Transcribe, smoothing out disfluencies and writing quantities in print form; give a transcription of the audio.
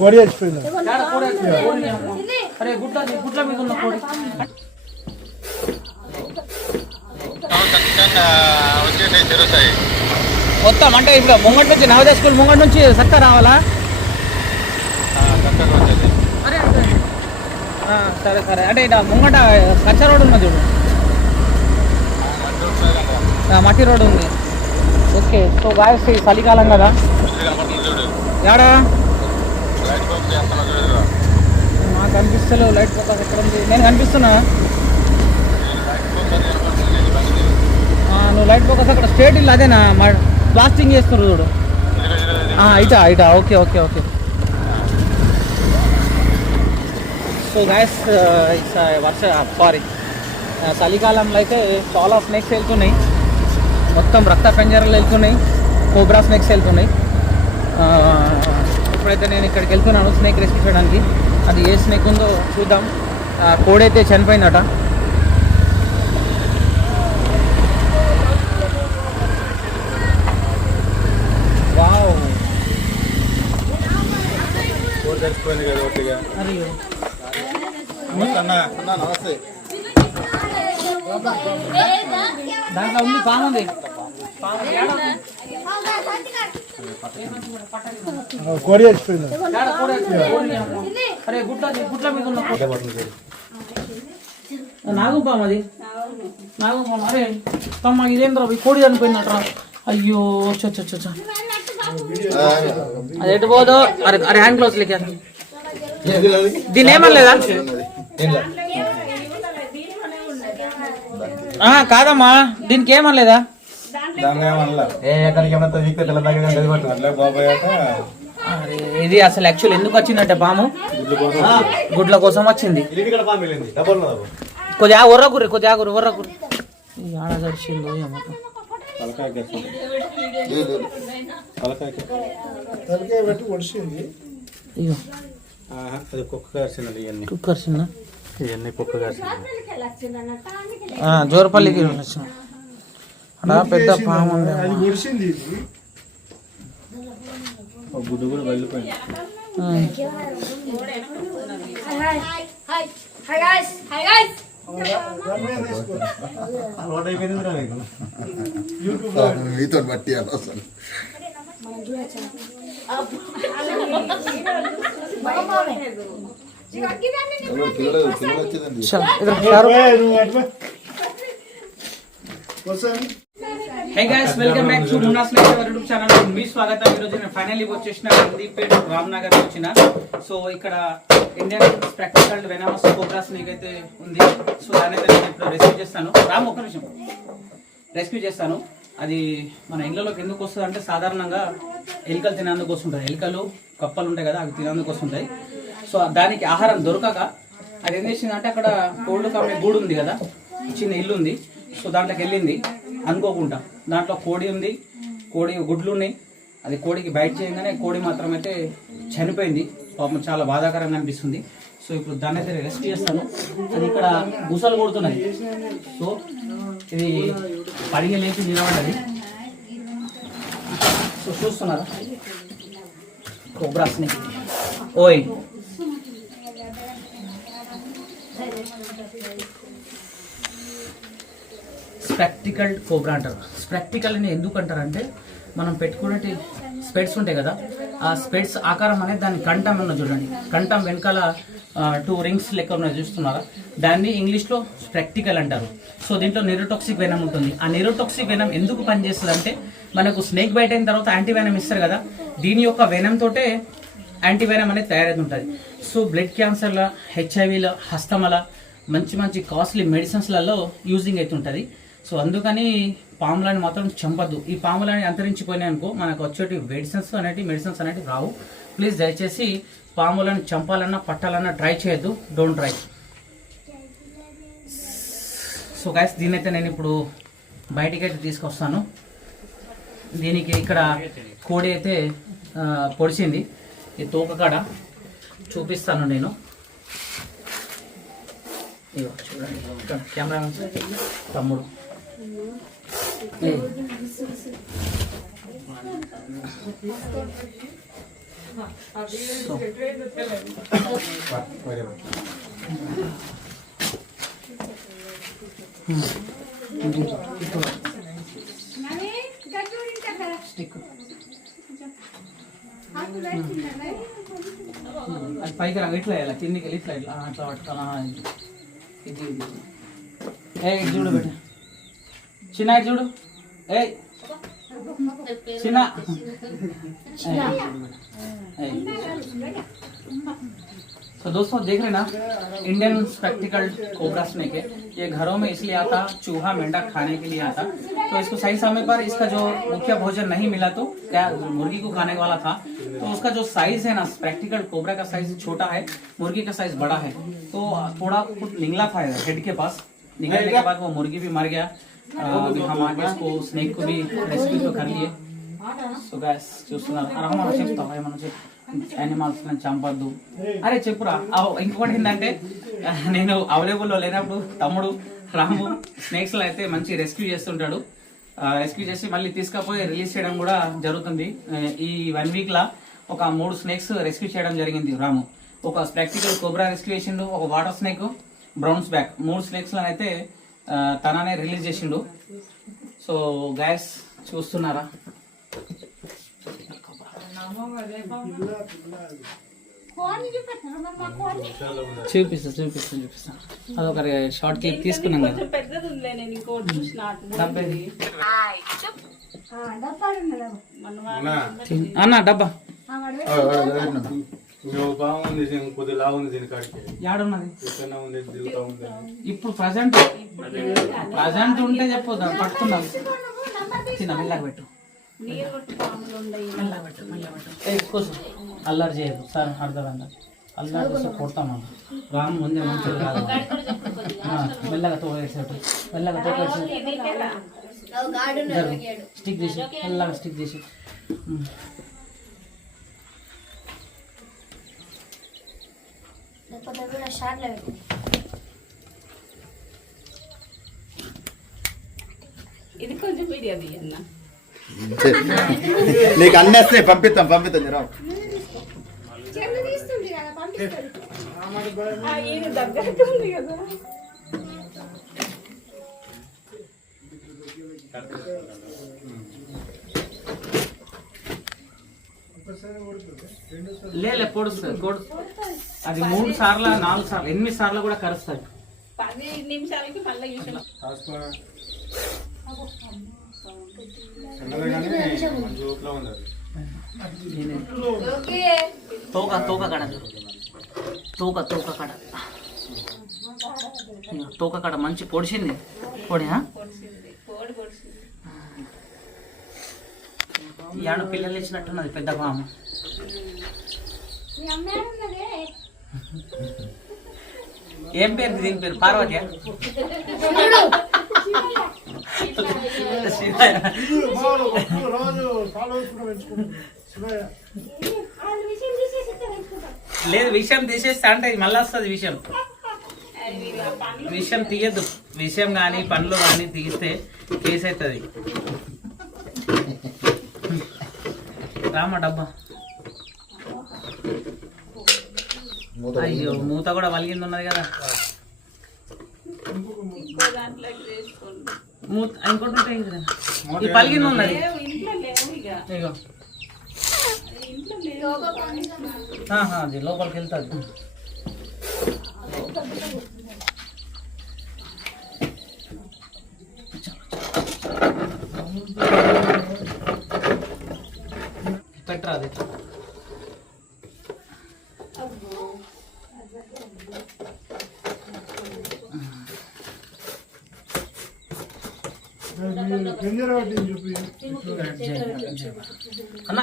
కోడి చచ్చిపోయింది. గుడ్ల మీద ఉన్న కోడి మొత్తం అంటే ఇప్పుడు ముంగటి నుంచి నవోదయ స్కూల్ ముంగటి నుంచి చక్క రావాలా? సరే సరే అంటే ఇట్లా ముంగట కచ్చ రోడ్ ఉన్నది చూడు, మట్టి రోడ్ ఉంది. ఓకే సో గాయస్ చలికాలం కదా, ఏడా నాకు కనిపిస్తలేవు లైట్ ఫోకస్ ఎక్కడ ఉంది? నేను కనిపిస్తున్నా, నువ్వు లైట్ ఫోకస్ అక్కడ స్ట్రేట్ ఇల్లు అదేనా ప్లాస్టింగ్ చేస్తున్నారు చూడు, ఇటా ఇటా okay okay okay. So guys చలికాలంలో అయితే చాలా స్నేక్స్ వెళ్తున్నాయి, మొత్తం రక్త పెంజరాలు వెళ్తున్నాయి, కోబ్రా స్నేక్స్ వెళ్తున్నాయి. ఇప్పుడైతే నేను ఇక్కడికి వెళ్తున్నాను స్నేక్ రెస్క్యూ చేయడానికి. అది ఏ స్నేక్ ఉందో చూద్దాం. కోడైతే చనిపోయిందట. వావ్ దాంట్లో ఉంది పాముంది. కోడి చచ్చిపోయింది. అరే గుడ్ల మీద ఉన్న నాగుపాము, అది నాగుపాము. అరే తమ్మ ఇదేంద్ర కోడి చనిపోయిందట్రా. అయ్యో చచ్చ అది ఎటు పోదు. అరే అరే హ్యాండ్ గ్లౌస్ లేక దీన్ని ఏమనలేదా? కాదమ్మా దీనికి ఏమనలేదా? ఇది అసలు యాక్చువల్ ఎందుకు వచ్చిందంటే పాము గుడ్ల కోసం వచ్చింది. కొద్దిగా ఒర్రకుర్రి ఒర్రకుర్రి ఆడగడిచిందో ఏమో. జోరపల్లికి వచ్చిన అలా పెద్ద పాము ఉంది. గుడ్డు కూడా వెళ్ళిపోయింది. మీతో బట్టి అసలు hey guys welcome back to Munna snake YouTube channel. మీ స్వాగతం. ఈ రోజు నేను ఫైనల్లీ వచ్చేసిన నందిపేట రామ్నగర్ వచ్చిన. సో ఇక్కడ ఇండియన్ స్పెక్టికల్డ్ వెనమస్ కోబ్రా స్నేక్ అయితే ఉంది. సో దాని అయితే నేను ఇప్పుడు రెస్క్యూ చేస్తాను. రామ్ ఒక్క నిమిషం రెస్క్యూ చేస్తాను. అది మన ఇళ్ళలోకి ఎందుకు వస్తుంది అంటే సాధారణంగా ఎలుకలు తినేందుకు వస్తుంటాయి. ఎలుకలు కప్పలు ఉంటాయి కదా, అవి తినేందుకు వస్తుంటాయి. సో దానికి ఆహారం దొరకక అది ఏం చేసిందంటే అక్కడ కోల్డ్ కమ్మే గూడు ఉంది కదా, చిన్న ఇల్లు ఉంది. సో దాంట్లోకి వెళ్ళింది అనుకోకుండా. దాంట్లో కోడి ఉంది, కోడి గుడ్లు ఉన్నాయి. అది కోడికి బయట చేయగానే కోడి మాత్రం అయితే చనిపోయింది. పాపం చాలా బాధాకరంగా అనిపిస్తుంది. సో ఇప్పుడు దాన్ని అయితే రెస్క్యూ చేస్తాను. అది ఇక్కడ గుసలు కొడుతున్నది. సో ఇది పడిగ లేచి నిలబడ్డది. సో చూస్తున్నారా కోబ్రా స్నేక్. ఓయ్ స్పెక్టికల్డ్ కోబ్రా అంటారు. స్పెక్టికల్ అని ఎందుకు అంటారంటే మనం పెట్టుకునే స్పెట్స్ ఉంటాయి కదా, ఆ స్పెట్స్ ఆకారం అనేది దాని కంఠం ఉన్న చూడండి, కంఠం వెనకాల 2 రింగ్స్ లెక్క ఉన్నాయి చూస్తున్నారా, దాన్ని ఇంగ్లీష్లో స్పెక్టికల్ అంటారు. సో దీంట్లో న్యూరోటాక్సిక్ వెనం ఉంటుంది. ఆ న్యూరోటాక్సిక్ వెనం ఎందుకు పనిచేస్తుంది అంటే మనకు స్నేక్ బైట్ అయిన తర్వాత యాంటీవెనం ఇస్తారు కదా, దీని యొక్క వెనం తోటే యాంటీవెనం అనేది తయారైతే ఉంటుంది. సో బ్లడ్ క్యాన్సర్ల, హెచ్ఐవిల, హస్తమల, మంచి మంచి కాస్ట్లీ మెడిసిన్స్లలో యూజింగ్ అవుతుంటుంది. సో అందుకని పాములని మాత్రం చంపద్దు. ఈ పాములని అంతరించిపోయినాయి అనుకో మనకు వచ్చేటి మెడిసిన్స్ అనేవి రావు. ప్లీజ్ దయచేసి పాములను చంపాలన్నా పట్టాలన్నా ట్రై చేయొద్దు. Don't try. సో గైస్ దీన్ని అయితే నేను ఇప్పుడు బయటికి అయితే తీసుకొస్తాను. దీనికి ఇక్కడ కోడి అయితే పొడిచింది. ఈ తోక కాడ చూపిస్తాను నేను. ఇగో చూడండి ఇక్కడ కెమెరా తమ్ముడు. స్టిక్ అది పైకి రా, ఇట్లా వెళ్ళా కిందికి వెళ్ళి ఇట్లా ఇట్లా అట్లా పట్టుకోనా ఇది ఇది ఏ ఇటు చూడు బిడ్డ చిన్న ఇటు చూడు ఏ చిన్న तो दोस्तों देख रहे ना इंडियन स्पेक्टिकल्ड कोबरा स्नेक है। ये घरों में इसलिए आता, चूहा मेंढक खाने के लिए आता। तो इसको सही समय पर इसका जो मुख्य भोजन नहीं मिला तो क्या मुर्गी को खाने वाला था, तो उसका जो साइज है ना स्पेक्टिकल्ड कोबरा का साइज छोटा है, मुर्गी का साइज बड़ा है। तो थोड़ा कुछ निगला था हेड के पास, निगलने के बाद वो मुर्गी भी मर गया। अभी हम आगे इसको स्नेक को भी रेस्क्यू तो कर लिए। సో గైస్ చూస్తున్నారు మనం చెప్తాం ఏమన్నా యానిమల్స్ చంపద్దు అరే చెప్పురా. ఇంకొకటి ఏంటంటే నేను అవైలబుల్లో లేనప్పుడు తమ్ముడు రాము స్నేక్స్ లో అయితే మంచి రెస్క్యూ చేస్తుంటాడు. రెస్క్యూ చేసి మళ్ళీ తీసుకపోయి రిలీజ్ చేయడం కూడా జరుగుతుంది. ఈ 1 వీక్ లా ఒక 3 స్నేక్స్ రెస్క్యూ చేయడం జరిగింది రాము. ఒక స్పెక్టికల్ కోబ్రా రెస్క్యూ చేసిండు, ఒక water snake, browns back, 3 snakes అయితే తననే రిలీజ్ చేసిండు. సో గైస్ చూస్తున్నారా చూపిస్తా అదొక షార్ట్ క్లిప్ తీసుకున్నాం కదా. అన్న డబ్బా ఇప్పుడు ప్రజెంట్ ఉంటే చెప్పొద్దా పట్టుకున్నాం. చిన్న మెల్లగా పెట్టు, అల్లరి చేయదు సార్ అర్థమైందా. అల్లరి చేస్తే కొడతామా రాము ముందే మంచిది కాదు. మెల్లగా తోకేసేటు, మెల్లగా తోకేసేటు, స్టిక్ చేసి మెల్లగా స్టిక్ చేసి ఇది కొంచెం వీడియో తీయన్నా. నీకు అన్నీ వస్తాయి, పంపిస్తాం రావు. ఇది దగ్గరకు ఉంది కదా. లే పొడుస్తుంది అది 3 సార్లు 4 సార్లు 8 సార్లు కూడా కరుస్తుంది. 10 నిమిషాలకి మళ్ళీ తోక కడ మంచి పొడిచింది. పొడి యాడ పిల్లలు ఇచ్చినట్టున్నది పెద్ద పాము. ఏం పేరు దీని పేరు? పార్వతి. లేదు విషయం తీసేస్తా అంటే మళ్ళీ వస్తుంది విషయం. విషయం తీయద్దు, విషయం కానీ పండ్లు కానీ తీస్తే కేసు అవుతుంది. రామా డబ్బా. అయ్యో మూత కూడా వలిగింది ఉన్నది కదా. మూత ఇంకోటి ఉంటాయి కదా, ఈ పలిగింది ఉన్నది. అది లోపలికి వెళ్తుంది. పెట్టరా అది. గంజర చూపి అన్న